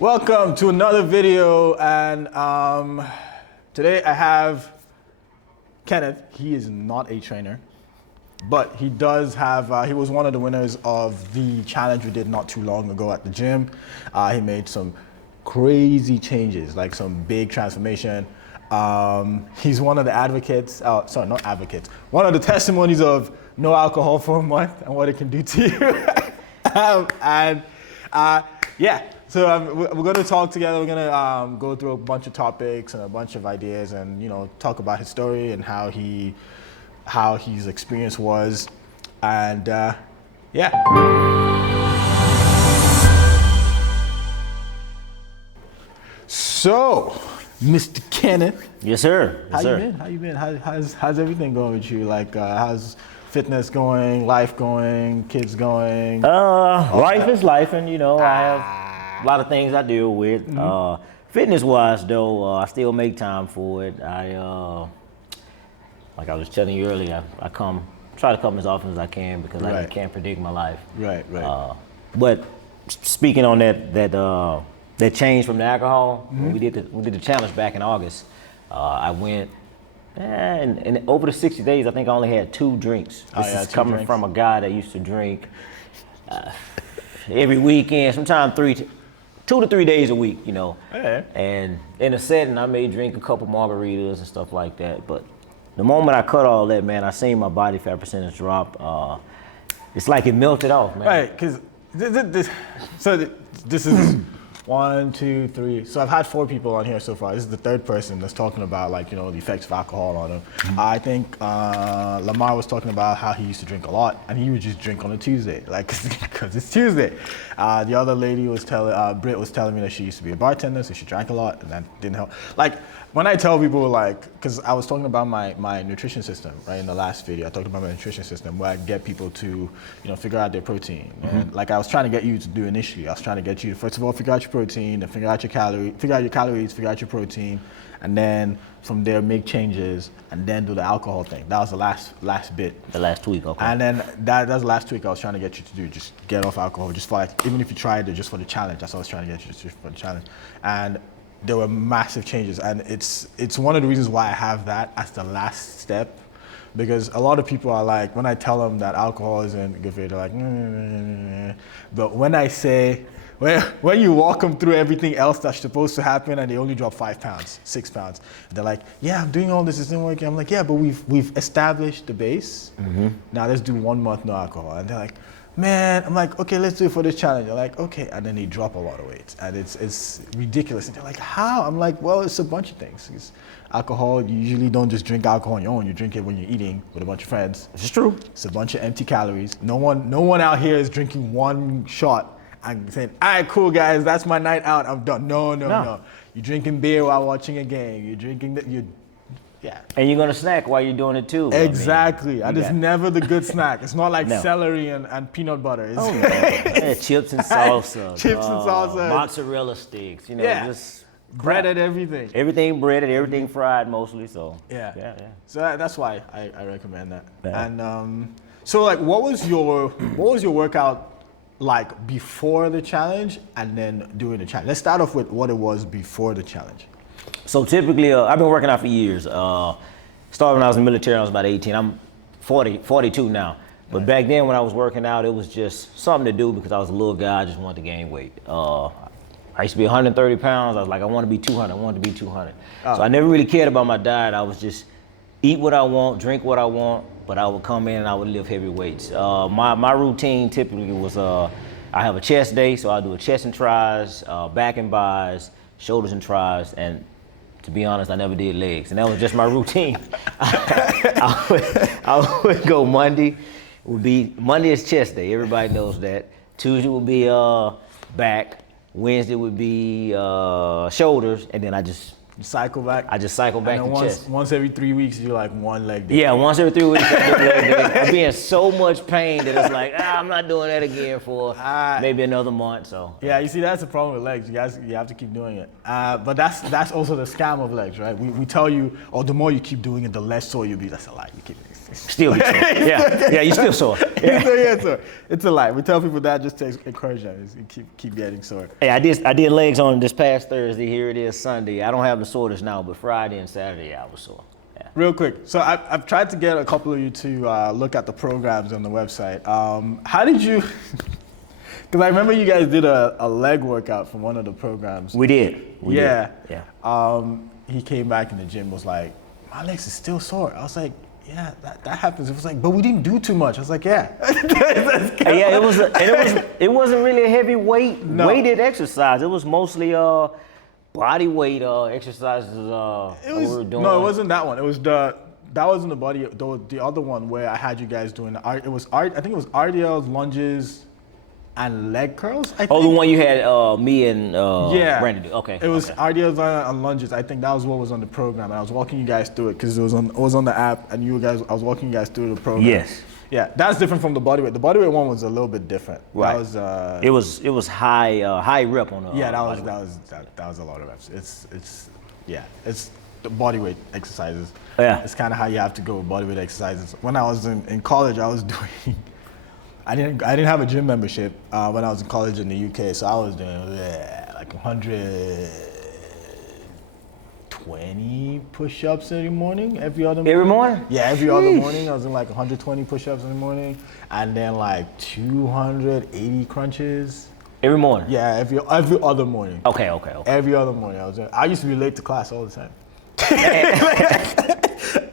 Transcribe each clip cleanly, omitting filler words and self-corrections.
Welcome to another video, and today I have Kenneth. He is not a trainer, but he does have, he was one of the winners of the challenge we did not too long ago at the gym. He made some crazy changes, like some big transformation. He's one of the advocates, not advocates, one of the testimonies of no alcohol for a month and what it can do to you. Yeah. So we're going to talk together. We're going to go through a bunch of topics and a bunch of ideas, and talk about his story and how his experience was, and yeah. So, Mr. Kenneth. Yes, sir. Yes, How you been? How's everything going with you? Like, how's fitness going? Life going? Kids going? Life is life, and I have a lot of things I deal with. Fitness-wise, though, I still make time for it. Like I was telling you earlier, I try to come as often as I can because I can't predict my life. Right. But speaking on that change from the alcohol, when we did the challenge back in August, I went. And over the 60 days, I think I only had 2 drinks. This is coming from a guy that used to drink every weekend, sometimes 2 to 3 days a week, Yeah. And in a setting, I may drink a couple margaritas and stuff like that. But the moment I cut all that, man, I seen my body fat percentage drop. It's like it melted off, man. Right, because this is 1, 2, 3. So I've had 4 people on here so far. This is the 3rd person that's talking about the effects of alcohol on them. I think Lamar was talking about how he used to drink a lot, and he would just drink on a Tuesday, because it's Tuesday. The other lady was Britt was telling me that she used to be a bartender, so she drank a lot, and that didn't help. Like, when I tell people, because I was talking about my nutrition system, right, in the last video, I talked about my nutrition system where I get people to, figure out their protein. And like I was trying to get you to do initially, I was trying to get you to, first of all, figure out your protein, then figure out your calories, figure out your protein, and then from there make changes, and then do the alcohol thing. That was the last bit. The last tweak, okay. And then that's the last tweak I was trying to get you to do, just get off alcohol, just for even if you tried it just for the challenge, that's what I was trying to get you to do for the challenge. And there were massive changes, and it's one of the reasons why I have that as the last step, because a lot of people are like, when I tell them that alcohol isn't good for you, they're like, but when I say, when you walk them through everything else that's supposed to happen, and they only drop 5 pounds, 6 pounds, they're like, yeah, I'm doing all this, it's not working. I'm like, yeah, but we've established the base. Now let's do 1 month no alcohol. And they're like, man, I'm like, okay, let's do it for this challenge. They're like, okay, and then they drop a lot of weight, and it's ridiculous. And they're like, how? I'm like, well, it's a bunch of things. It's alcohol, you usually don't just drink alcohol on your own. You drink it when you're eating with a bunch of friends. It's true. It's a bunch of empty calories. No one out here is drinking 1 shot and saying, all right, cool, guys, that's my night out, I'm done. No. You're drinking beer while watching a game. You're drinking yeah. And you're gonna snack while you're doing it too. Exactly. And it's never the good snack. It's not like celery and peanut butter. It's yeah, chips and salsa. Chips and salsa. Mozzarella sticks. Just breaded everything. Everything breaded, everything fried mostly. So yeah. So that's why I recommend that. Yeah. And so what was your workout like before the challenge and then during the challenge? Let's start off with what it was before the challenge. So typically, I've been working out for years. Started when I was in the military, I was about 18. I'm 42 now. But back then when I was working out, it was just something to do because I was a little guy, I just wanted to gain weight. I used to be 130 pounds. I was like, I want to be 200, So I never really cared about my diet. I was just eat what I want, drink what I want, but I would come in and I would lift heavy weights. My routine typically was, I have a chest day, so I do a chest and tris, back and bis, shoulders and tris, and to be honest, I never did legs, and that was just my routine. I would go Monday is chest day. Everybody knows that. Tuesday would be back. Wednesday would be shoulders, and then I just cycle back. I just cycle back to chest. Once every 3 weeks, you're like 1 leg day. Yeah, once every 3 weeks, I do leg day. I'm being so much pain that it's like, I'm not doing that again for maybe another month. So yeah, you see, that's the problem with legs. You have to keep doing it. But that's also the scam of legs, right? We tell you, the more you keep doing it, the less sore you'll be. That's a lie. You keep Still be sore. Yeah, you still sore. Yeah. So it's a lie. We tell people that just to encourage them. Is keep getting sore. Hey, I did legs on this past Thursday. Here it is Sunday. I don't have the soreness now, but Friday and Saturday I was sore. Yeah. Real quick, so I've tried to get a couple of you to look at the programs on the website. How did you? Because I remember you guys did a leg workout from one of the programs. We did. We yeah. did. Yeah. He came back in the gym, was like, my legs is still sore. I was like, yeah, that happens. It was like, but we didn't do too much. I was like, yeah. Yeah, it wasn't really a heavy weighted exercise. It was mostly body weight exercises. We were doing. No, it wasn't that one. It was that wasn't the body. The other one where I had you guys doing. I think it was RDLs, lunges, and leg curls. I think. Oh, the one you had me and Randy do. Okay. It was okay. RDLs and lunges. I think that was what was on the program, and I was walking you guys through it because it was on the app, and I was walking you guys through the program. Yes. Yeah, that's different from the bodyweight. The bodyweight one was a little bit different. Right. That was. It was high rep on the. Yeah, that was a lot of reps. It's the bodyweight exercises. Yeah. It's kind of how you have to go with bodyweight exercises. When I was in college, I was doing. I didn't have a gym membership when I was in college in the UK, so I was doing like 120 push-ups every morning, every other morning. Every morning? Yeah, every other morning. I was doing like 120 push-ups in the morning, and then like 280 crunches. Every morning? Yeah, every other morning. Okay. Every other morning I used to be late to class all the time.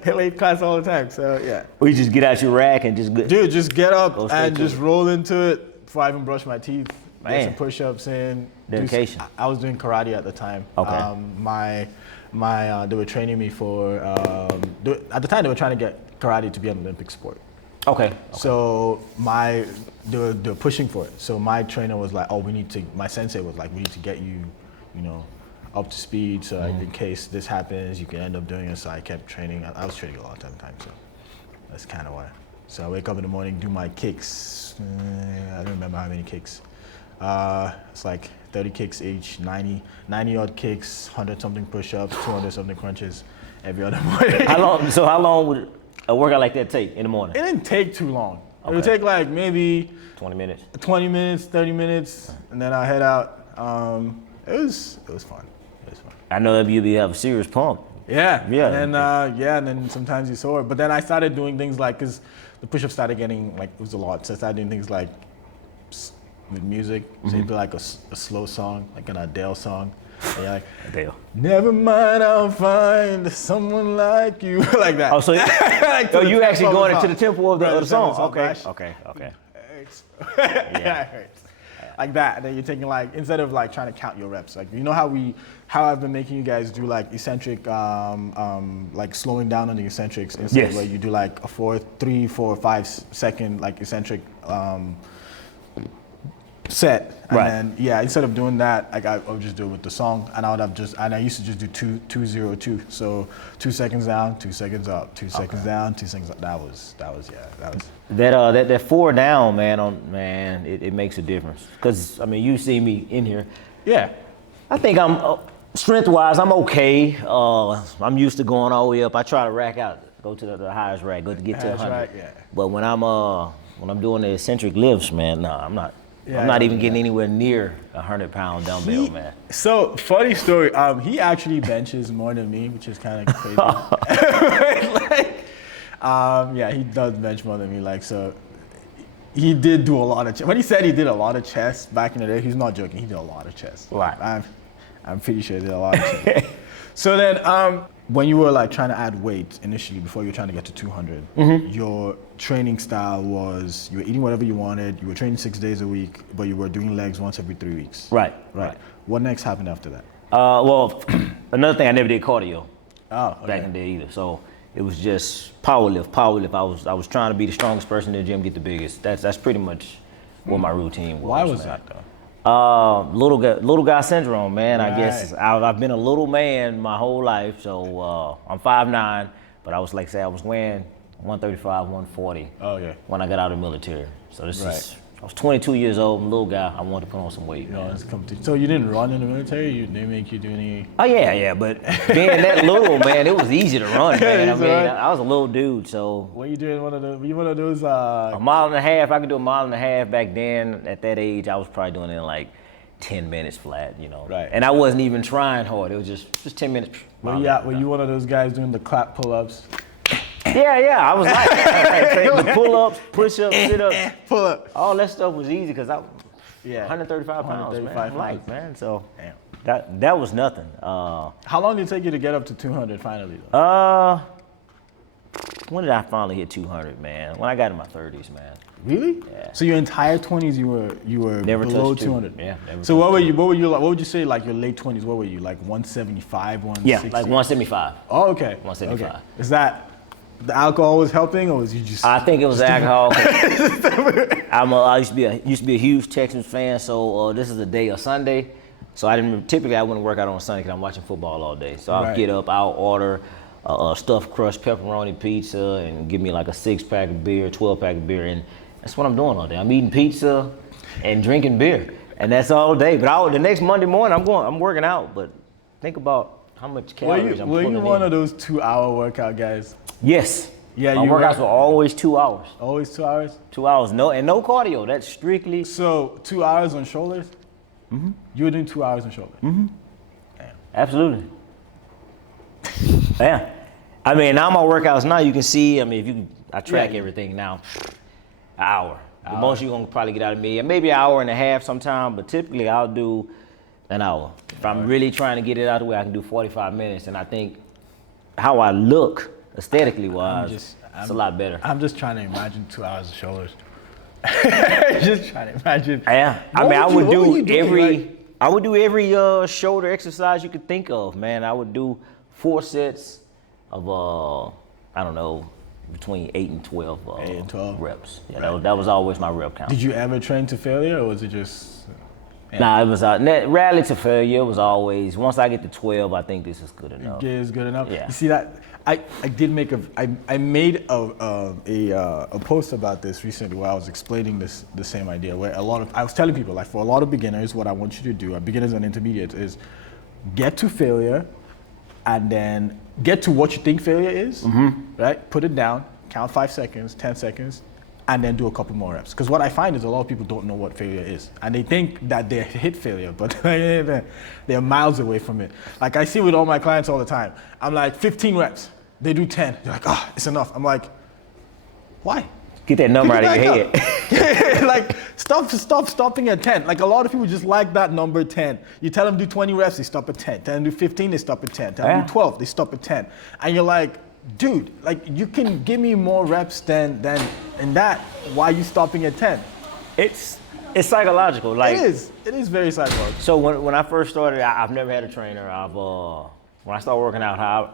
Late class all the time, so yeah. We just get out your rack and just go. Dude, just get up and to just it. roll into it before I even brush my teeth. Get Man. some push-ups in. Dedication. I was doing karate at the time. Okay. They were training me for. At the time, they were trying to get karate to be an Olympic sport. Okay. So they were pushing for it. So my trainer was like, my sensei was like, we need to get you, up to speed. So like, in case this happens, you can end up doing it. So I kept training. I was training a lot of time. So that's kind of why. So I wake up in the morning, do my kicks. I don't remember how many kicks. It's like 30 kicks each, 90 odd kicks, 100 something push-ups, 200 something crunches every other morning. How long would a workout like that take in the morning? It didn't take too long. Okay. It would take like maybe 20 minutes. 20 minutes, 30 minutes, and then I head out. It was fun. I know that you have a serious pump. Yeah. Yeah. And then and then sometimes you sore. But then I started doing things like, because the push-ups started getting like, it was a lot. So I started doing things like with music. So you do like a slow song, like an Adele song. And you're like, Adele. Never mind, I'll find someone like you, like that. Oh, so like you actually going into the tempo of the Right, song? the Okay. Yeah, it hurts. Like that, and then you're taking like, instead of like trying to count your reps, like how I've been making you guys do like eccentric, like slowing down on the eccentrics instead Yes. of where you do like a 3, 4, 5 second like eccentric set, and Right. then instead of doing that, like I would just do it with the song, and I used to just do 2-0-2, so 2 seconds down, 2 seconds up, 2 seconds down, 2 seconds up. That was. That 4 down, man, it makes a difference. Cause I mean, you see me in here. Yeah. I think I'm strength-wise, I'm okay. I'm used to going all the way up. I try to rack out, go to the highest rack, go to get to 100. Right, yeah. But when I'm doing the eccentric lifts, man, nah, I'm not. Yeah, I'm not even getting anywhere near a 100-pound dumbbell, man. So funny story. He actually benches more than me, which is kind of crazy. He does bench more than me. Like, so he did do a lot of. When he said he did a lot of chest back in the day, he's not joking. He did a lot of chest. Right. I'm pretty sure he did a lot of chest. So then, when you were like trying to add weight initially, before you were trying to get to 200, your training style was you were eating whatever you wanted. You were training 6 days a week, but you were doing legs once every 3 weeks. Right. What next happened after that? Well, another thing, I never did cardio Oh, okay. back in the day either. So it was just power lift. I was trying to be the strongest person in the gym, get the biggest. That's pretty much what my routine was. Why was man. that though? Little guy syndrome, man. I guess Right. I've been a little man my whole life. So I'm 5'9", but I was like, say, I was weighing 135, 140 Oh yeah. when I got out of the military. So this Right. is I was 22 years old, little guy. I wanted to put on some weight. No, Man. it's competition. So you didn't run in the military? They make you do any? Oh yeah, but being that little, man, it was easy to run, man. I It's mean, all right. I was a little dude, so What you doing? Were you one of those? a mile and a half. I could do a mile and a half back then. At that age, I was probably doing it in like 10 minutes flat, you know. Right. And I wasn't even trying hard. It was just 10 minutes. Were you one of those guys doing the clap pull-ups? Yeah. I was like the pull-ups, push-ups, sit-ups. Pull up. All that stuff was easy because I, Yeah. 135 pounds, 135 man. pounds. Light, man. So Damn. that was nothing. How long did it take you to get up to 200 finally? Though? When did I finally hit 200, man? When I got in my 30s, man. Really? Yeah. So your entire 20s you were Never below touched 200. Yeah. Never So touched what were you like? What would you say like your late 20s? What were you like 175, 160? Yeah, like 175. Oh, okay. 175. Okay. Is that the alcohol was helping, or was you just? I think it was alcohol. I used to be a huge Texans fan, so this is a day, a Sunday. So I wouldn't work out on Sunday because I'm watching football all day. So I'll Right. get up, I'll order a stuffed crust pepperoni pizza and give me like a 6-pack of beer, 12-pack of beer, and that's what I'm doing all day. I'm eating pizza and drinking beer, and that's all day. But the next Monday morning, I'm working out. But think about how much calories I'm Were pulling you in. one of those 2-hour workout guys? Yes. Yeah, my you were. workouts were always 2 hours. Always 2 hours. 2 hours, no cardio. That's strictly. So 2 hours on shoulders. Mm-hmm. You were doing 2 hours on shoulders. Mm-hmm. Absolutely. Yeah. I mean, now my workouts now you can see. I mean, I track Yeah. everything now. An hour. The most you're gonna probably get out of me, and maybe an hour and a half sometime. But typically, I'll do an hour. If I'm really trying to get it out of the way, I can do 45 minutes. And I think how I look aesthetically wise, it's a lot better. I'm just trying to imagine 2 hours of shoulders. Just trying to imagine. Yeah, I What mean, would you do I would do every shoulder exercise you could think of, man. I would do 4 sets of I don't know, between 8 and 12, 8 and 12 reps. Yeah, that was always my rep count. Did you ever train to failure, or was it just? Nah, it was rally to failure. It was always once I get to 12, I think this is good enough. Yeah, is good enough. Yeah. You see that? I did make I made a post about this recently where I was explaining the same idea where I was telling people like for a lot of beginners, what I want you to do, beginners and intermediates, is get to failure, and then get to what you think failure is, right? Put it down, count 5 seconds, 10 seconds, and then do a couple more reps. Because what I find is a lot of people don't know what failure is. And they think that they hit failure, but they're miles away from it. Like I see with all my clients all the time. I'm like, 15 reps. They do 10. They're like, it's enough. I'm like, why? Get that number out of your head. head. Like, stop stopping at 10. Like a lot of people just like that number 10. You tell them do 20 reps, they stop at 10. Tell them do 15, they stop at 10. Tell them do 12, they stop at 10. And you're like, dude, like you can give me more reps than in that. Why are you stopping at 10? It's psychological. Like It is very psychological. So when I first started, I've never had a trainer. When I started working out,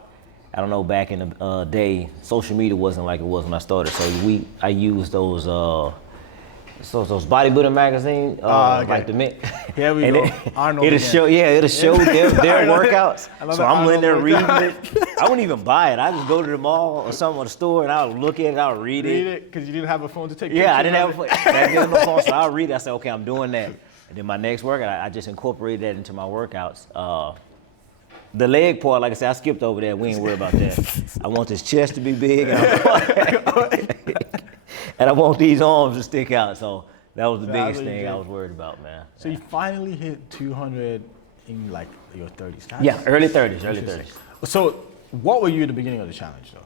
I don't know, back in the day, social media wasn't like it was when I started. So I used those bodybuilding magazines, Okay. like the men. Here we and go. Arnold it'll again. show their workouts. love So that I'm in there Arnold reading workout. it. I wouldn't even buy it. I just go to the mall or something or the store and I'll look at it, I'll read Read it. it because you didn't have a phone to take Yeah, I pictures didn't have of a it. phone. Back then, no phone, so I'll read it. I said, okay, I'm doing that. And then my next workout, I just incorporated that into my workouts. The leg part, like I said, I skipped over that. We ain't worried about that. I want this chest to be big, and I want these arms to stick out. So that was the So biggest that's what you thing I did. was worried about, man. So you finally hit 200 in like your 30s. Yeah, early 30s, early Interesting. 30s. So what were you at the beginning of the challenge though?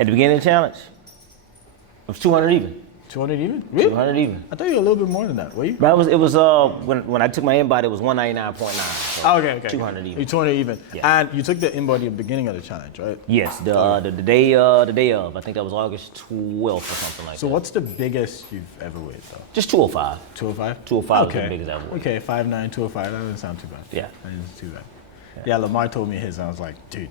At the beginning of the challenge, it was 200 even. 200 even? Really? 200 even. I thought you were a little bit more than that. Were you? But it was when I took my in-body, it was 199.9. So Oh, okay. 200 even. You 200 even. Yeah. And you took the in-body at the beginning of the challenge, right? Yes, the day of. I think that was August 12th or something like So that. what's the biggest you've ever weighed though? Just 205. 205? 205 was the biggest I've weighed. Okay, 5'9", 205. That doesn't sound too bad. Yeah. That isn't too bad. Yeah, Lamar told me his, and I was like, dude.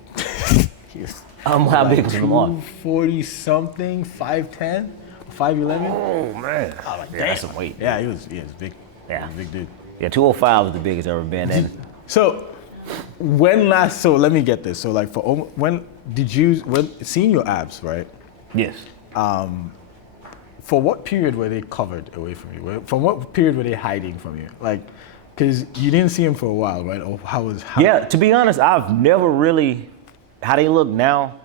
He's How big was Lamar? 240 something, 5'10", 5'11". Oh man. I was like, Yeah, damn. that's some weight. Yeah, he was big. Yeah. He was a big dude. Yeah, 205 was the biggest I've ever been. And So so let me get this. So like when seeing your abs, right? yes. for what period were they covered away from you? From what period were they hiding from you? Like, because you didn't see him for a while, right? Or how? Yeah, to be honest, I've never really, how they look now,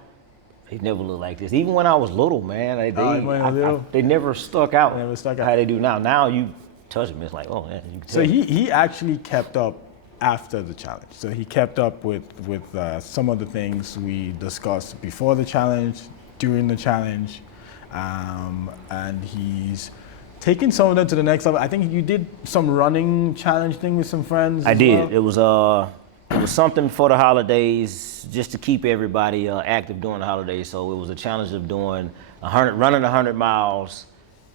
they never look like this. Even when I was little, man, they never stuck out. Never stuck out. How they do now. Now you touch them, it's like, oh, man. You can So tell. he actually kept up after the challenge. So he kept up with some of the things we discussed before the challenge, during the challenge, and he's taking some of them to the next level. I think you did some running challenge thing with some friends. I as did. well. It was something for the holidays, just to keep everybody active during the holidays. So it was a challenge of doing running 100 miles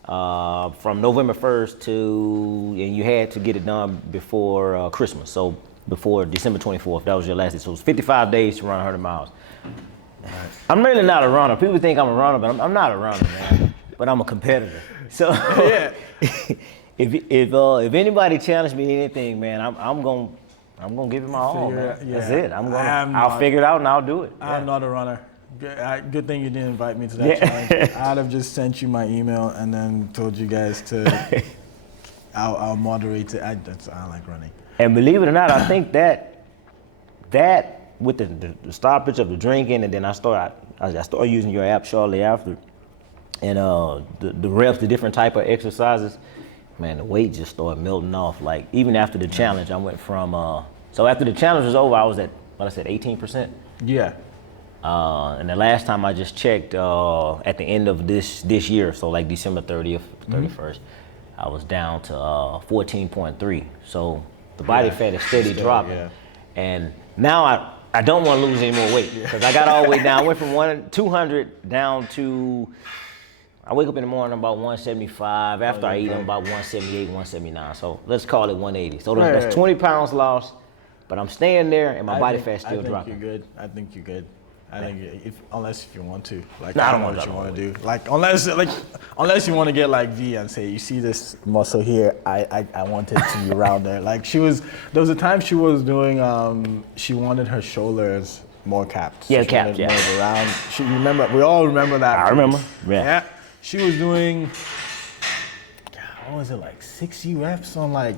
from November 1st and you had to get it done before Christmas. So before December 24th, that was your last day. So it was 55 days to run 100 miles. Nice. I'm really not a runner. People think I'm a runner, but I'm not a runner, man. But I'm a competitor. So Yeah. if anybody challenged me in anything, man, I'm gonna give it my all, man. Yeah. That's it. I'll figure it out and I'll do it. I'm not a runner. Good thing you didn't invite me to that challenge. I'd have just sent you my email and then told you guys to. I'll moderate it. I don't like running. And believe it or not, I think that with the stoppage of the drinking, and then I started using your app shortly after, and the reps, the different type of exercises, man, the weight just started melting off. Like even after the challenge, I went from so after the challenge was over, I was at 18%. Yeah. And the last time I just checked at the end of this year, so like December 30th, 31st, I was down to 14.3. So the body fat is steady dropping. Yeah. And now I don't want to lose any more weight because I got all the way down. I went from 200 down to, I wake up in the morning about 175. After I eat, I'm about 178, 179. So let's call it 180. So that's 20 pounds lost, but I'm staying there and my body fat's still dropping. I think you're good. Unless if you want to, like, No, I don't know what you want to do. Like, unless you want to get like V and say, you see this muscle here, I want it to be rounder. Like there was a time she was doing, she wanted her shoulders more capped. Yeah, she capped, wanted more round. We all remember that. I remember, yeah. She was doing, what was it, like 60 reps on like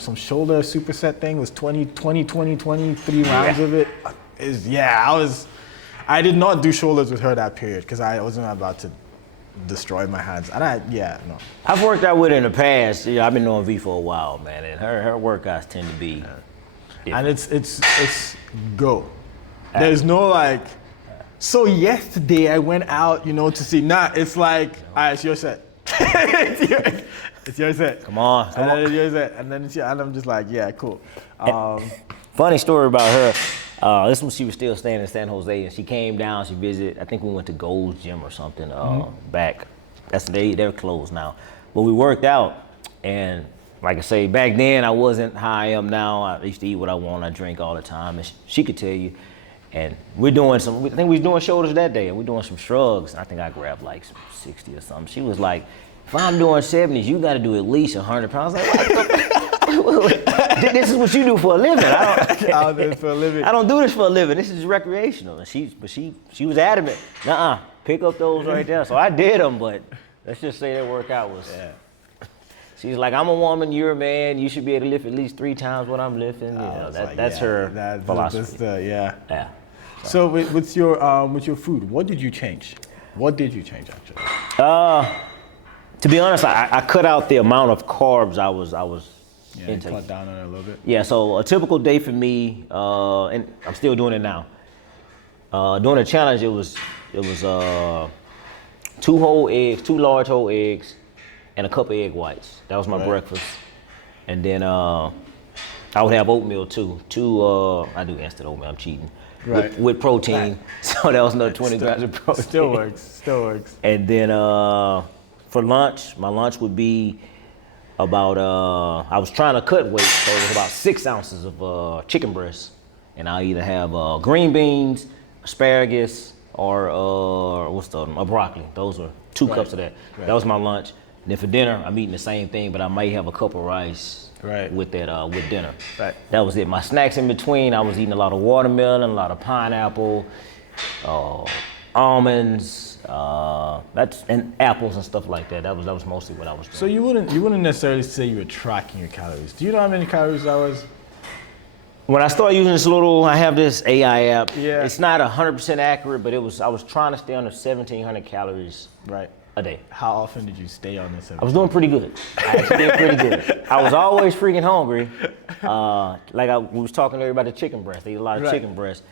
some shoulder superset thing. It was 20, 23 rounds of it. I did not do shoulders with her that period because I wasn't about to destroy my hands. And no. I've worked out with her in the past. Yeah, I've been knowing V for a while, man, and her workouts tend to be different. And it's go. There's no like, so yesterday I went out, to see. Nah, it's like, all right, it's your set. It's your set. Come on. It's your set. And then and I'm just like, yeah, cool. Funny story about her. This was she was still staying in San Jose, and she came down. She visited. I think we went to Gold's Gym or something back. They're closed now, but we worked out. And like I say, back then I wasn't how I am now. I used to eat what I want. I drink all the time, and she could tell you. And we're doing I think we was doing shoulders that day, and we're doing some shrugs. I think I grabbed like some 60 or something. She was like, "If I'm doing 70s, you got to do at least 100 pounds." I was like, what the? This is what you do for a living. I don't do it for a living. I don't do this for a living. This is recreational. And she was adamant. Pick up those right there. So I did them, but let's just say that workout was. Yeah. She's like, I'm a woman, you're a man. You should be able to lift at least 3 times what I'm lifting. That's her philosophy. Yeah. So with your food, what did you change? What did you change actually? To be honest, I cut out the amount of carbs I was intake. Cut down on it a little bit. Yeah, so a typical day for me, and I'm still doing it now. During the challenge, it was 2 large whole eggs, and a couple egg whites. That was my breakfast. And then I would have oatmeal too. I do instant oatmeal, I'm cheating. Right. With protein. Right. So that was another 20 grams of protein. Still works. And then for lunch, my lunch would be about, I was trying to cut weight, so it was about 6 ounces of chicken breast. And I'll either have green beans, asparagus, or a broccoli. Those were 2 cups of that. Right. That was my lunch. And then for dinner, I'm eating the same thing, but I might have a cup of rice with that with dinner. Right. That was it. My snacks in between, I was eating a lot of watermelon, a lot of pineapple, almonds, That's and apples and stuff like that. That was mostly what I was doing. So you wouldn't necessarily say you were tracking your calories. Do you know how many calories that was? When I started using I have this AI app. Yeah. It's not 100% accurate, but I was trying to stay under 1,700 calories Right. a day. How often did you stay on this? I was doing pretty good. I actually did pretty good. I was always freaking hungry. We was talking earlier about the chicken breast. I eat a lot of Right. chicken breast.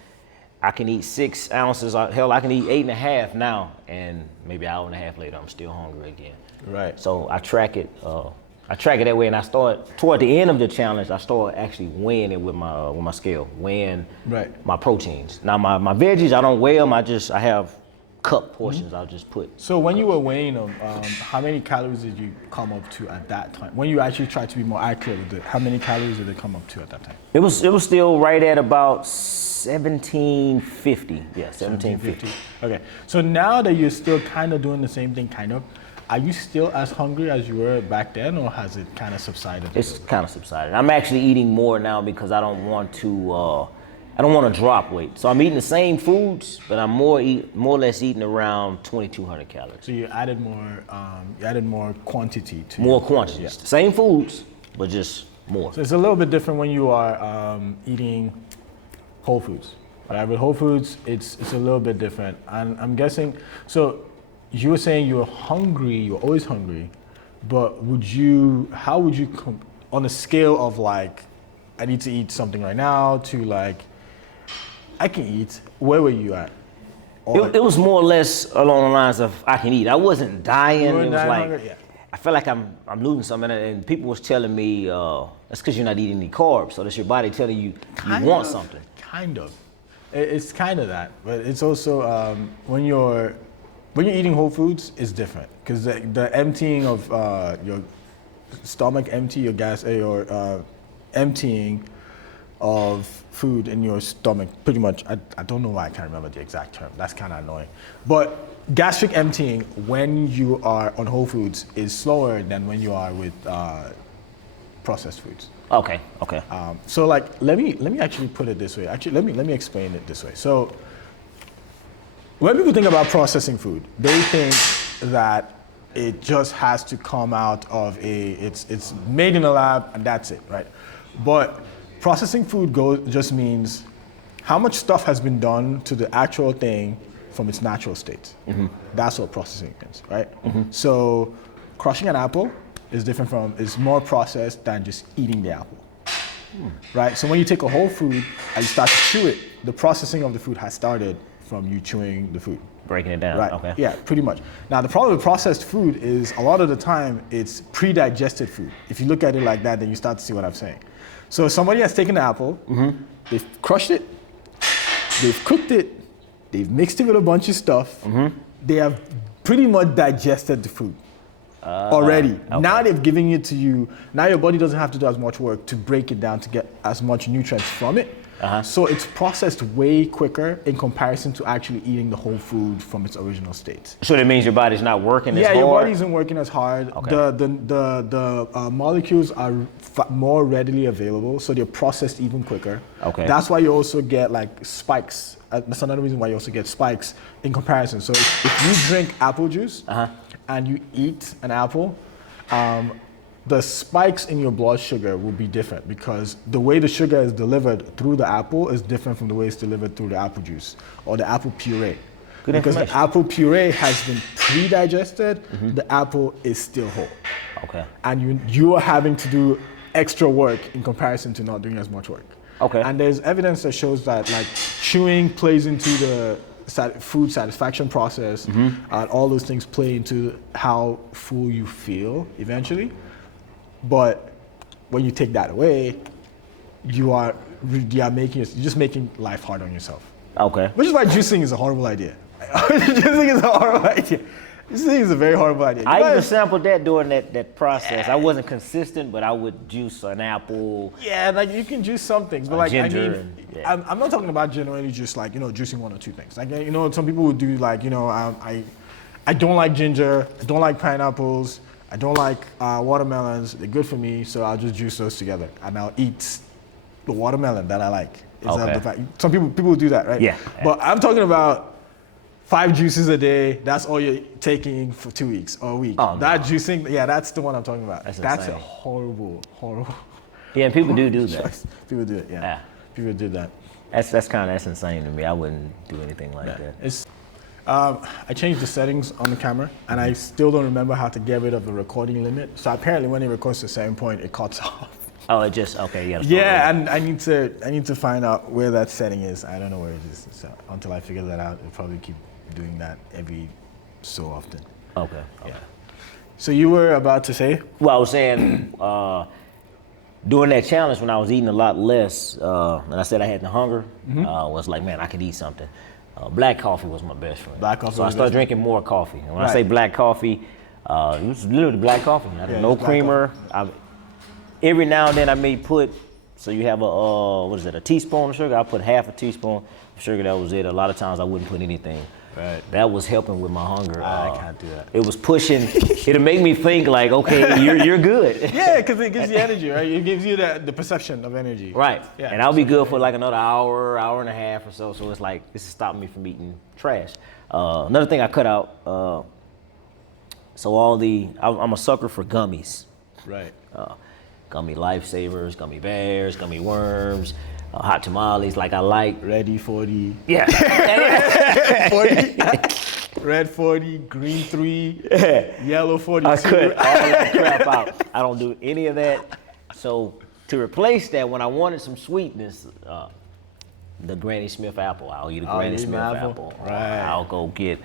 I can eat 6 ounces. Hell, I can eat 8.5 now, and maybe an hour and a half later, I'm still hungry again. Right. So I track it. I track it that way, and I start toward the end of the challenge. I start actually weighing it with my scale, weighing Right. my proteins. Now my veggies, I don't weigh them. I have cup portions. I'll just put. So when you were weighing them, how many calories did you come up to at that time? When you actually tried to be more accurate with it, how many calories did it come up to at that time? It was still right at about 1750. Yeah, 1750. Okay. So now that you're still kind of doing the same thing, are you still as hungry as you were back then, or has it kind of subsided? It's kind of subsided. I'm actually eating more now because I don't want to drop weight. So I'm eating the same foods, but I'm more or less eating around 2,200 calories. So you added more quantity to More quantities. Yeah. Same foods, but just more. So it's a little bit different when you are eating whole foods. Right? With whole foods, it's a little bit different. And I'm guessing, so you were saying you were hungry, you were always hungry, but how would you, on a scale of like, I need to eat something right now to like, I can eat, where were you at? It was more or less along the lines of I can eat. I wasn't dying. You weren't It was dying like hungry? Yeah. I felt like I'm losing something, and people was telling me that's because you're not eating any carbs, so that's your body telling you want something. Kind of. It's kind of that, but it's also when you're eating whole foods, it's different because the emptying of your stomach, emptying of food in your stomach, pretty much. I don't know why I can't remember the exact term. That's kind of annoying. But gastric emptying when you are on whole foods is slower than when you are with processed foods. Okay. So like, let me actually put it this way. Actually, let me explain it this way. So when people think about processing food, they think that it just has to come out of it's made in a lab and that's it, right? But processing food just means how much stuff has been done to the actual thing from its natural state. Mm-hmm. That's what processing is, right? Mm-hmm. So crushing an apple is more processed than just eating the apple, right? So when you take a whole food and you start to chew it, the processing of the food has started from you chewing the food. Breaking it down, right? Okay. Yeah, pretty much. Now the problem with processed food is a lot of the time it's pre-digested food. If you look at it like that, then you start to see what I'm saying. So somebody has taken the apple, they've crushed it, they've cooked it, they've mixed it with a bunch of stuff, they have pretty much digested the food already. Okay. Now they've given it to you, now your body doesn't have to do as much work to break it down to get as much nutrients from it. So it's processed way quicker in comparison to actually eating the whole food from its original state. So that means your body's not working as hard? Yeah, your body isn't working as hard. Okay. The molecules are more readily available, so they're processed even quicker. Okay. That's why you also get like spikes. That's another reason why you also get spikes in comparison. So if you drink apple juice and you eat an apple, the spikes in your blood sugar will be different because the way the sugar is delivered through the apple is different from the way it's delivered through the apple juice or the apple puree. Because the apple puree has been pre-digested, the apple is still whole. Okay. And you are having to do extra work in comparison to not doing as much work. Okay. And there's evidence that shows that like chewing plays into the food satisfaction process, and all those things play into how full you feel eventually. But when you take that away, you're just making life hard on yourself. Okay. Which is why juicing is a horrible idea. Juicing is a horrible idea. Juicing is a very horrible idea. I even sampled that during that process. I wasn't consistent, but I would juice an apple. Yeah, like you can juice some things, but like ginger I'm not talking about generally just like juicing one or two things. Like some people would do like I don't like ginger, I don't like pineapples, I don't like watermelons. They're good for me, so I'll just juice those together, and I'll eat the watermelon that I like. Some people do that, right? Yeah. But I'm talking about 5 juices a day, that's all you're taking for 2 weeks or a week. Oh, that no. juicing, yeah, that's the one I'm talking about. That's That's a insane. horrible. Yeah, and people do that. choice. People do it, yeah. Yeah. People do that. That's insane to me. I wouldn't do anything like that. It's, I changed the settings on the camera, and I still don't remember how to get rid of the recording limit. So apparently, when it records to a certain point, it cuts off. Oh, it just okay. Yeah. Yeah, and I need to find out where that setting is. I don't know where it is. So until I figure that out, I'll probably keep doing that every so often. Okay. Yeah. So you were about to say? Well, I was saying during that challenge when I was eating a lot less, and I said I had the hunger, was like, man, I could eat something. Black coffee was my best friend. Black coffee So I was started best drinking more coffee. And when I Right. say black coffee, it was literally black coffee. I had Yeah, no it's black creamer. Every now and then I may put, so you have a teaspoon of sugar. I put half a teaspoon of sugar. That was it. A lot of times I wouldn't put anything. Right. That was helping with my hunger. I can't do that. It was pushing. It'll make me think like, okay, you're good. Yeah, because it gives you energy, right? It gives you the perception of energy. Right. Yeah. And I'll be good for like another hour and a half or so. So it's like, this is stopping me from eating trash. Another thing I cut out, I'm a sucker for gummies. Right. Gummy lifesavers, gummy bears, gummy worms, hot tamales. Like I like. Ready 40. Yeah. 40. Red 40, green 3, yellow 42. I cut all that crap out. I don't do any of that. So to replace that, when I wanted some sweetness, the Granny Smith apple. I'll eat a Granny eat an Smith apple. apple. Right. I'll go get.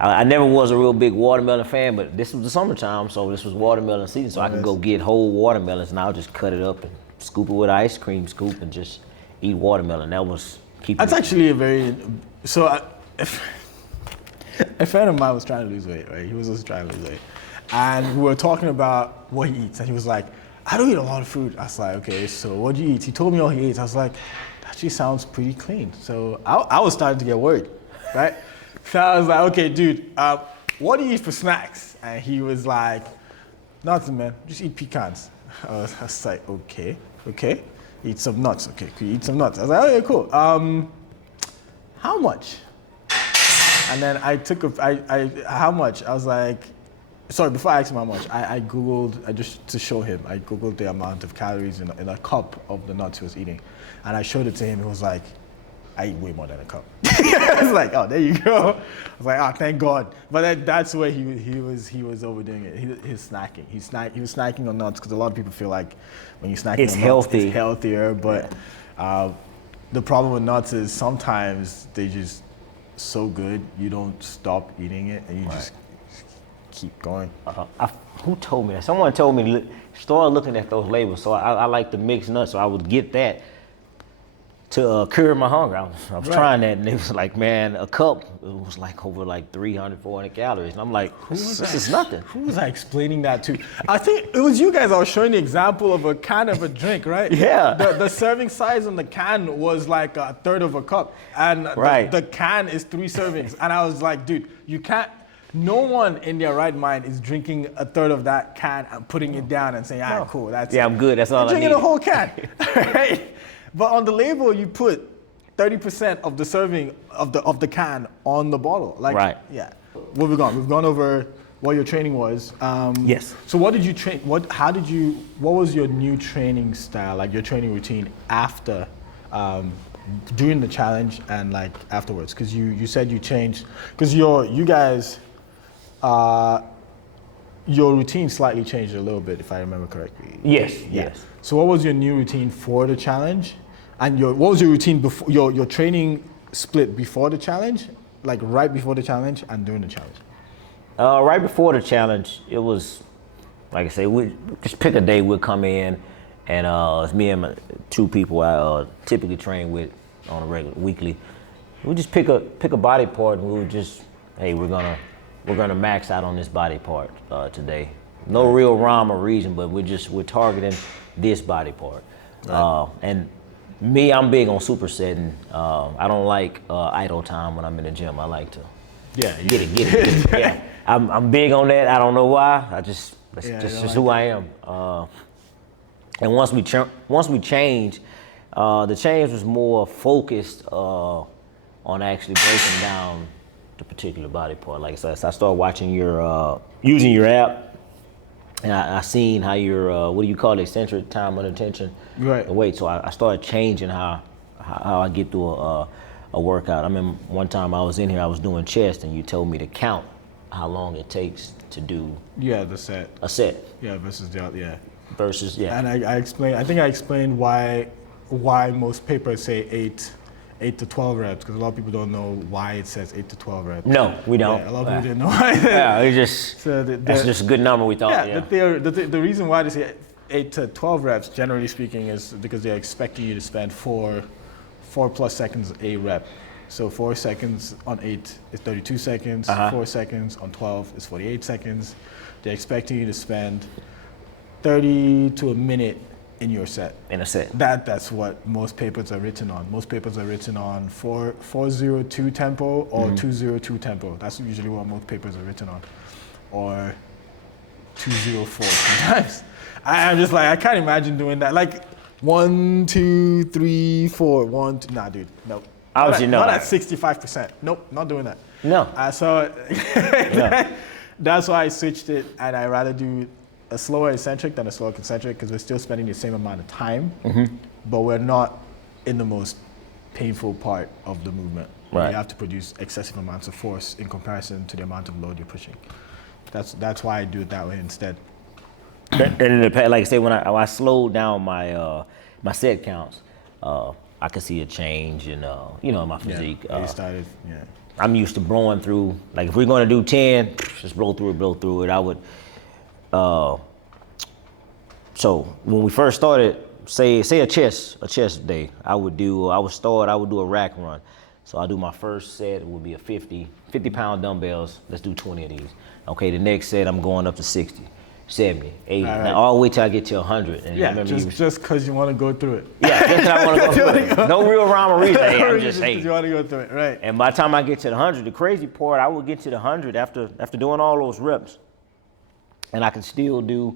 I never was a real big watermelon fan, but this was the summertime, so this was watermelon season. So I could go get whole watermelons, and I'll just cut it up and scoop it with an ice cream scoop and just eat watermelon. That was keeping. That's actually a very. A friend of mine was trying to lose weight, right? He was also trying to lose weight. And we were talking about what he eats, and he was like, I don't eat a lot of food. I was like, okay, so what do you eat? He told me all he eats. I was like, that actually sounds pretty clean. So I was starting to get worried, right? So I was like, okay, dude, what do you eat for snacks? And he was like, nothing, man. Just eat pecans. I was like, okay. Eat some nuts. Okay, could you eat some nuts? I was like, okay, cool. How much? And then I took how much? I was like, sorry, before I asked him how much, I Googled, just to show him, I Googled the amount of calories in a cup of the nuts he was eating. And I showed it to him, he was like, I eat way more than a cup. I was like, oh, there you go. I was like, oh, thank God. But that's where he was overdoing it. He's snacking. He was snacking on nuts because a lot of people feel like when you snack It's on healthy. nuts, it's healthier. But the problem with nuts is sometimes they just so good you don't stop eating it and you just keep going. Who told me that? Someone told me start looking at those labels. So I like the mixed nuts, so I would get that to curb my hunger. I was trying that, and it was like, man, a cup, it was like over like 300, 400 calories. And I'm like, this is nothing. Who was I explaining that to? I think it was you guys. I was showing the example of a can of a drink, right? Yeah. The serving size on the can was like a third of a cup, and the can is 3 servings. And I was like, dude, you can't. No one in their right mind is drinking a third of that can and putting it down and saying, all right, cool, that's it. I'm good. That's all I need. You're drinking a whole can, right? But on the label, you put 30% of the serving of the can on the bottle. Like, right. Yeah. Where we gone? We've gone over what your training was. Yes. So what did you train? What was your new training style? Like your training routine after, during the challenge and like afterwards? Because you said you changed. Because you guys, your routine slightly changed a little bit, if I remember correctly. Yes. Yeah. Yes. So what was your new routine for the challenge? And what was your routine before, your training split before the challenge? Like right before the challenge and during the challenge? Right before the challenge, it was, like I say, we just pick a day, we'll come in, and it's me and 2 people I typically train with on a regular, weekly. We just pick a body part, and we would just, hey, we're gonna max out on this body part today. No real rhyme or reason, but we're targeting this body part. Right. And me, I'm big on supersetting. I don't like idle time when I'm in the gym. I like to get it. Yeah, I'm big on that. I don't know why. That's just who I am. And once we change, the change was more focused on actually breaking down the particular body part. Like I said, so I started watching your using your app, and I seen how your what do you call it, eccentric time under tension, Right. the weight. So I started changing how I get through a workout. I remember one time I was in here, I was doing chest, and you told me to count how long it takes to do Yeah, the set. a set Yeah, versus the other. Yeah. versus And I explained. I think I explained why most papers say 8 to 12 reps, because a lot of people don't know why it says 8 to 12 reps. No, we don't. Yeah, a lot of people didn't know why. Yeah, it just So that's just a good number. We thought. yeah, the reason why they say 8 to 12 reps, generally speaking, is because they're expecting you to spend 4 plus seconds a rep. So 4 seconds on 8 is 32 seconds. 4 seconds on 12 is 48 seconds. They're expecting you to spend 30 to a minute in your set. In a set. That's what most papers are written on. Most papers are written on 402 tempo or 202 tempo. That's usually what most papers are written on, or 204 sometimes. I'm just like, I can't imagine doing that. Like 1, 2, 3, 4, 1, 2. Nah, dude, no. Obviously not no. at 65%. Nope, not doing that. No. So that's why I switched it, and I rather do a slower eccentric than a slower concentric, because we're still spending the same amount of time, but we're not in the most painful part of the movement. Right. You have to produce excessive amounts of force in comparison to the amount of load you're pushing. That's why I do it that way instead. And in the past, like I say, when I slowed down my my set counts, I could see a change in my physique. Yeah, you started. Yeah. I'm used to blowing through. Like if we're going to do 10, just blow through it. I would. So when we first started, say a chest day, I would do a rack run. So I do my first set, it would be a 50 pound dumbbells. Let's do 20 of these. Okay, the next set I'm going up to 60, 70, 80. Right. Now all the way till I get to 100. And Yeah, remember just because you want to go through it. yeah, just 'cause I want to go through it. No real rhyme or reason. Hey, I'm just because you want to go through it, right? And by the time I get to the 100, the crazy part, I would get to the 100 after doing all those reps, and I can still do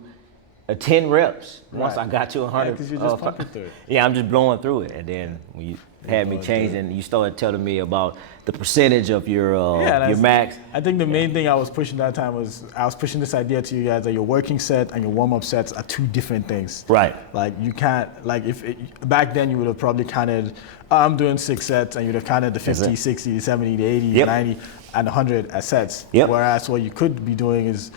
a 10 reps once Right. I got to 100. Because you're just pumping through it. Yeah, I'm just blowing through it. And then when you had me blowing change, through it. and you started telling me about the percentage of your that's- max. I think the main thing I was pushing that time was I was pushing this idea to you guys that your working set and your warm-up sets are two different things. Right. Like you can't, like back then you would have probably counted, I'm doing 6 sets, and you'd have counted the 50, it. 60, 70, the 80, Yep. 90, and 100 as sets. Yep. Whereas what you could be doing is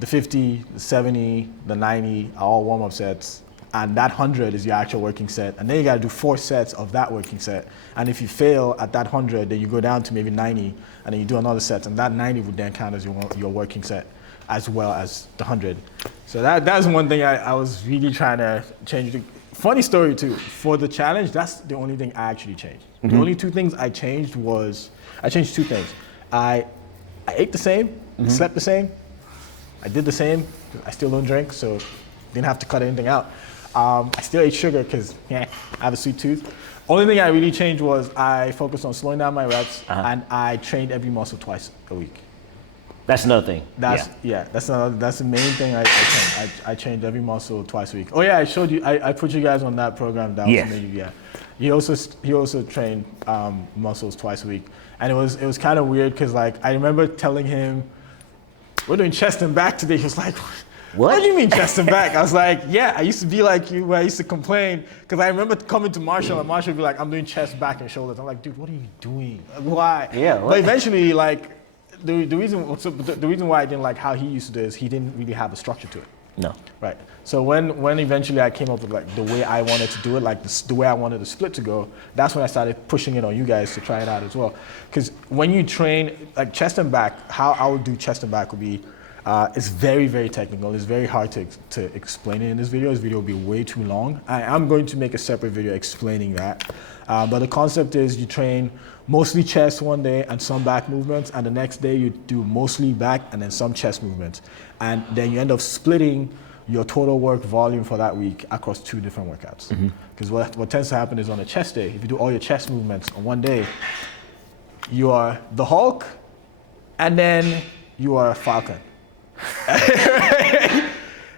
the 50, the 70, the 90 are all warm-up sets, and that 100 is your actual working set, and then you got to do 4 sets of that working set. And if you fail at that 100, then you go down to maybe 90, and then you do another set, and that 90 would then count as your working set, as well as the 100. So that's one thing I was really trying to change. Funny story too. For the challenge, that's the only thing I actually changed. The only 2 things I changed was I changed 2 things. I ate the same, slept the same. I did the same. I still don't drink, so didn't have to cut anything out. I still ate sugar because I have a sweet tooth. Only thing I really changed was I focused on slowing down my reps, and I trained every muscle twice a week. That's another thing. That's the main thing I changed. I changed every muscle twice a week. Oh yeah, I showed you. I put you guys on that program. That Yes. was amazing. Yeah. He also trained muscles twice a week, and it was kind of weird because like I remember telling him, we're doing chest and back today. He was like, what do you mean chest and back? I was like, yeah, I used to be like you, where I used to complain, because I remember coming to Marshall, and Marshall would be like, I'm doing chest, back, and shoulders. I'm like, dude, what are you doing? Why? Yeah, what? But eventually, like, the reason why I didn't like how he used to do is he didn't really have a structure to it. No. Right. So when eventually I came up with like the way I wanted to do it, like the way I wanted the split to go, that's when I started pushing it on you guys to try it out as well. Because when you train like chest and back, how I would do chest and back would be, it's very, very technical. It's very hard to explain it in this video. This video will be way too long. I'm going to make a separate video explaining that. But the concept is you train mostly chest one day and some back movements, and the next day you do mostly back and then some chest movements. And then you end up splitting your total work volume for that week across 2 different workouts. Because what tends to happen is on a chest day, if you do all your chest movements on one day, you are the Hulk and then you are a Falcon.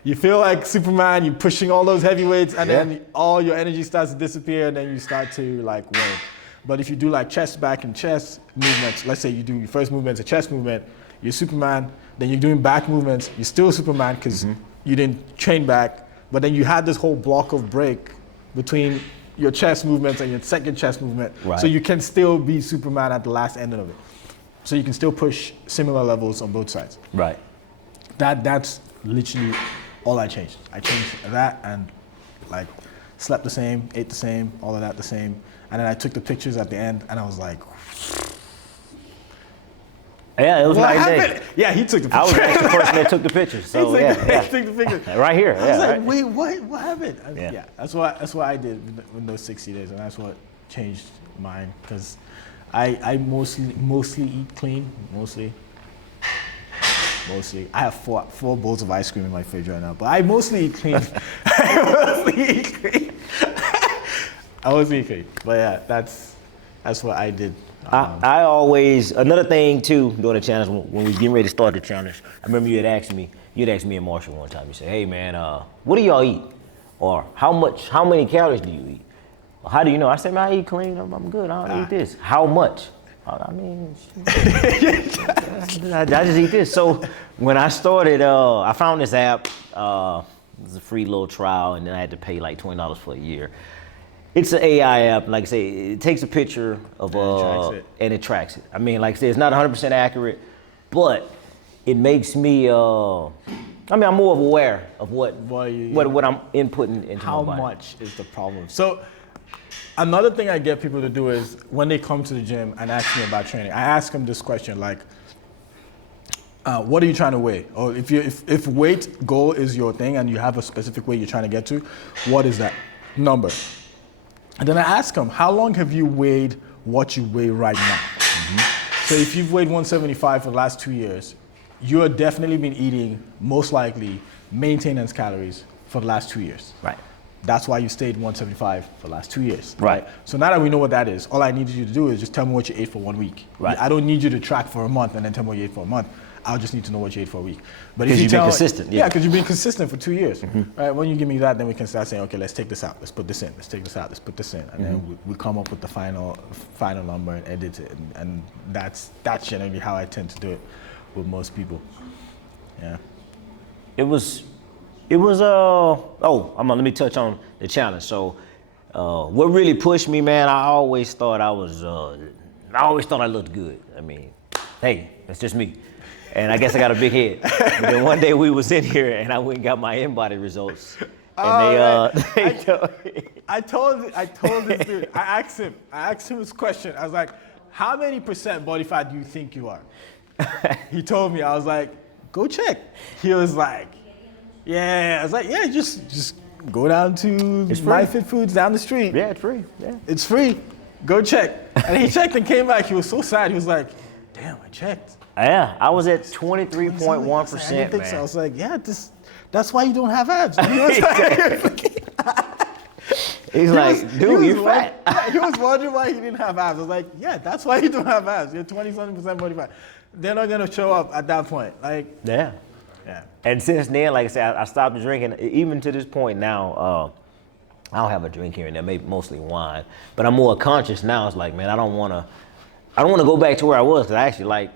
You feel like Superman, you're pushing all those heavy weights, and then all your energy starts to disappear, and then you start to like wane. But if you do like chest, back, and chest movements, let's say you do your first movement, a chest movement, you're Superman. Then you're doing back movements, you're still Superman because you didn't train back. But then you had this whole block of break between your chest movements and your second chest movement. Right. So you can still be Superman at the last end of it. So you can still push similar levels on both sides. Right. That's literally all I changed. I changed that and like slept the same, ate the same, all of that the same. And then I took the pictures at the end and I was like, yeah, it was what nice happened? day. Yeah, he took the picture. I was actually the person that took the pictures. So he yeah. took the picture. Right here. I was Yeah, like, right. wait, what happened? Yeah. That's what I did in those 60 days, and that's what changed mine because I mostly eat clean, mostly. I have four bowls of ice cream in my fridge right now, but I mostly eat clean. I mostly eat clean. But yeah, that's what I did. I always, another thing too, during the challenge, when we was getting ready to start the challenge, I remember you had asked me and Marshall one time, you said, hey man, what do y'all eat? Or how many calories do you eat? Or how do you know? I said, man, I eat clean, I'm good, I don't eat this. How much? I mean, I just eat this. So when I started, I found this app, it was a free little trial, and then I had to pay like $20 for a year. It's an AI app, like I say, it takes a picture of and it tracks it. I mean, like I say, it's not 100% accurate, but it makes me. I'm more aware of what I'm inputting into how my body. much is the problem. So another thing I get people to do is when they come to the gym and ask me about training, I ask them this question like, what are you trying to weigh? Or if weight goal is your thing and you have a specific weight you're trying to get to, what is that number? And then I ask them, how long have you weighed what you weigh right now? So if you've weighed 175 for the last 2 years, you're definitely been eating, most likely, maintenance calories for the last 2 years. Right. That's why you stayed 175 for the last 2 years. Right. So now that we know what that is, all I needed you to do is just tell me what you ate for 1 week. Right. I don't need you to track for a month and then tell me what you ate for a month. I'll just need to know what you ate for a week. But if Because you you've been tell, consistent. yeah, because you've been consistent for 2 years. Right. When you give me that, then we can start saying, okay, let's take this out, let's put this in, let's take this out, let's put this in, and then we come up with the final number and edit it, and that's generally how I tend to do it with most people. Yeah. Let me touch on the challenge. So, what really pushed me, man, I always thought I looked good. I mean, hey, that's just me. And I guess I got a big head. And then one day we was in here and I went and got my InBody results. And I told this dude, I asked him this question. I was like, how many % body fat do you think you are? He told me. I was like, go check. He was like, yeah. I was like, yeah, just go down to MyFitFoods down the street. yeah, it's free. Yeah. It's free. Go check. And he checked and came back. He was so sad. He was like, damn, I checked. Yeah, I was at I 23.1%, didn't think man. so. I was like, yeah, that's why you don't have abs. He's like, dude, you're fat. Yeah, he was wondering why he didn't have abs. I was like, yeah, that's why you don't have abs. You're 20-something% body fat. They're not gonna show up at that point. Like, Yeah. yeah. And since then, like I said, I stopped drinking. Even to this point now, I don't have a drink here and there, maybe mostly wine. But I'm more conscious now. It's like, man, I don't want to go back to where I was because I actually like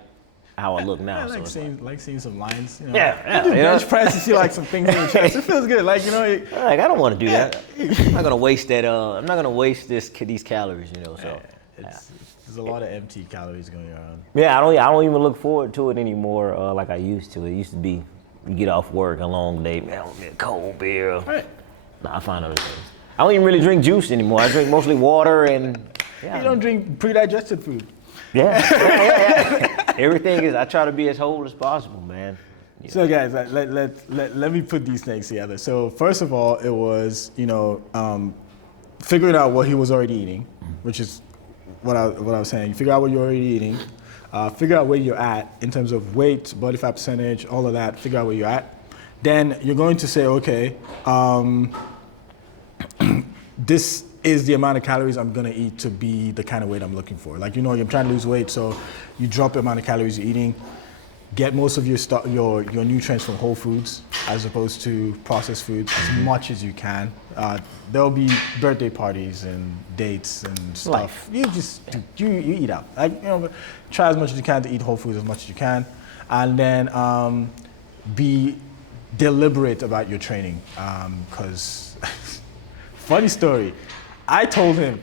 how I look now. I So it's like seeing some lines. You know? Yeah, You do you know? bench press, you see like some things in your chest. It feels good. Like, you know. like, I don't want to do that. I'm not gonna waste that. I'm not gonna waste these calories, you know. So There's a lot of empty calories going around. yeah, I don't even look forward to it anymore like I used to. It used to be, you get off work, a long day, man, I want me a cold beer. Right. Nah, I find other things. I don't even really drink juice anymore. I drink mostly water and. Yeah. You don't drink pre-digested food. Yeah. Everything is. I try to be as whole as possible, man. Yeah. So guys, let me put these things together. So first of all, it was figuring out what he was already eating, which is what I was saying. You figure out what you're already eating, figure out where you're at in terms of weight, body fat percentage, all of that. Figure out where you're at. Then you're going to say, okay, this is the amount of calories I'm gonna eat to be the kind of weight I'm looking for. Like, you're trying to lose weight, so you drop the amount of calories you're eating. get most of your nutrients from whole foods as opposed to processed foods as much as you can. There'll be birthday parties and dates and stuff. Life. You just you eat out. Like, you know, try as much as you can to eat whole foods as much as you can, and then be deliberate about your training. Because funny story, I told him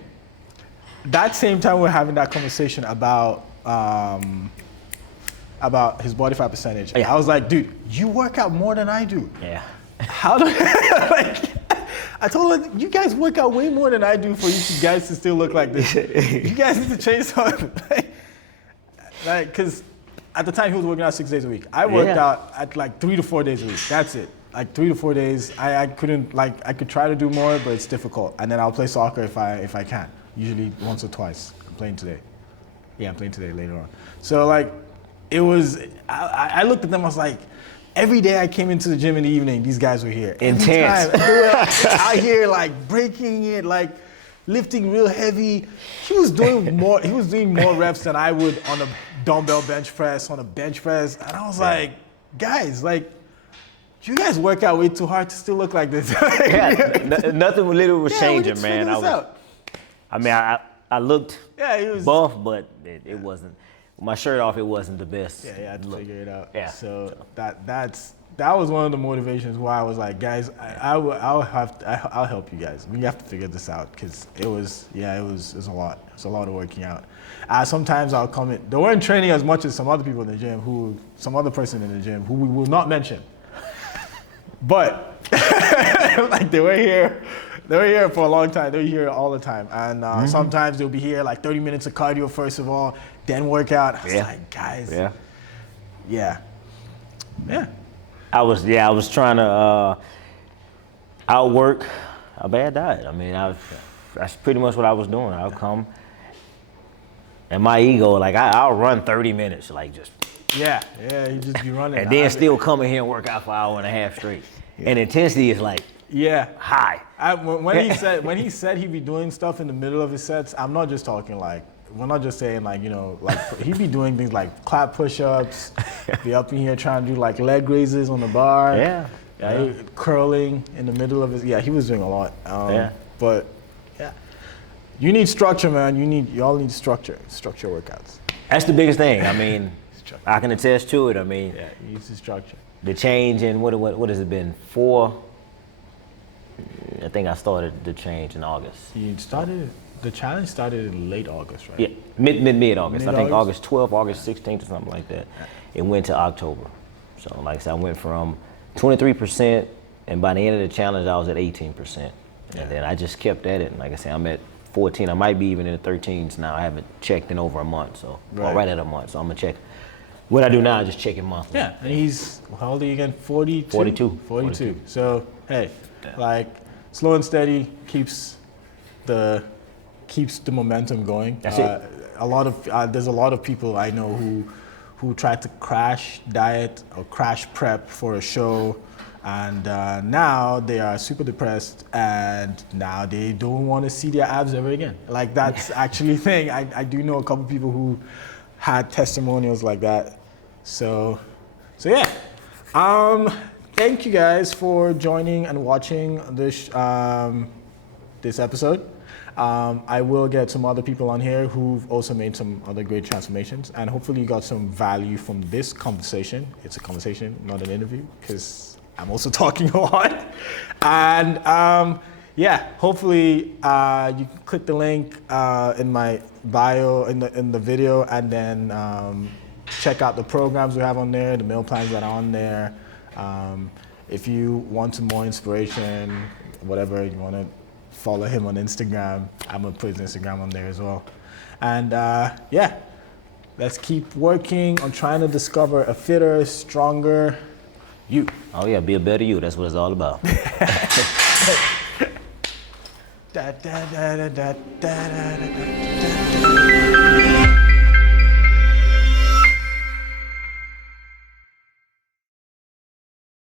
that same time we were having that conversation about his body fat percentage. Yeah. I was like, dude, you work out more than I do. Yeah. How do like, I told him, you guys work out way more than I do for you guys to still look like this. You guys need to change something. Like, because at the time he was working out 6 days a week. I worked out at like 3 to 4 days a week. That's it. Like 3 to 4 days. I couldn't, like, I could try to do more, but it's difficult. And then I'll play soccer if I can. Usually once or twice. I'm playing today. Yeah, I'm playing today later on. So like, it was, I looked at them, I was like, every day I came into the gym in the evening, these guys were here. Intense. Every time. They were out here like breaking it, like lifting real heavy. He was doing more reps than I would on a dumbbell bench press, on a bench press. And I was like, guys, like, you guys work out way too hard to still look like this. Nothing literally was changing, man. I looked buff, but it wasn't. With my shirt off, it wasn't the best. Yeah, I had to figure it out. Yeah. So that was one of the motivations why I was like, guys, I'll help you guys. We have to figure this out because it was a lot. It's a lot of working out. Sometimes I'll come in. They weren't training as much as some other people in the gym, some other person in the gym who we will not mention. But like they were here for a long time. They were here all the time. And sometimes they'll be here like 30 minutes of cardio first of all, then workout. I was like, guys. Yeah. I was trying to outwork a bad diet. I mean, that's pretty much what I was doing. I'll come, and my ego, like I'll run 30 minutes, like just. Yeah, you just be running. And then still come in here and work out for an hour and a half straight. And intensity is like high. When he said he'd be doing stuff in the middle of his sets, I'm not just talking like, we're not just saying like, you know, like he'd be doing things like clap push-ups, be up in here trying to do like leg raises on the bar. Curling in the middle of his, he was doing a lot. But you need structure, man. You all need structure workouts. That's the biggest thing. I mean, I can attest to it. I mean, you need the structure. The change in what has it been? I think I started the change in August. The challenge started in late August, right? Yeah, mid-August. I think August 12th, August 16th or something like that. It went to October. So like I said, I went from 23%, and by the end of the challenge, I was at 18%. And then I just kept at it. And like I said, I'm at 14. I might be even in the 13s now. I haven't checked in over a month, or right at a month. So I'm gonna check. What I do now is just check it monthly. Yeah, and he's, how old are you again? 42? 42. So, hey, like, slow and steady keeps the momentum going. That's it. There's a lot of people I know who try to crash diet or crash prep for a show, and now they are super depressed, and now they don't want to see their abs ever again. Like, that's actually a thing. I do know a couple people who had testimonials like that. So yeah. Thank you guys for joining and watching this episode. I will get some other people on here who've also made some other great transformations, and hopefully you got some value from this conversation. It's a conversation, not an interview, because I'm also talking a lot. And hopefully you can click the link in my bio in the video, and then check out the programs we have on there, the meal plans that are on there. If you want some more inspiration, whatever, you want to follow him on Instagram, I'm gonna put his Instagram on there as well. And let's keep working on trying to discover a fitter, stronger you. Oh yeah, be a better you. That's what it's all about. Da, da, da, da, da, da, da.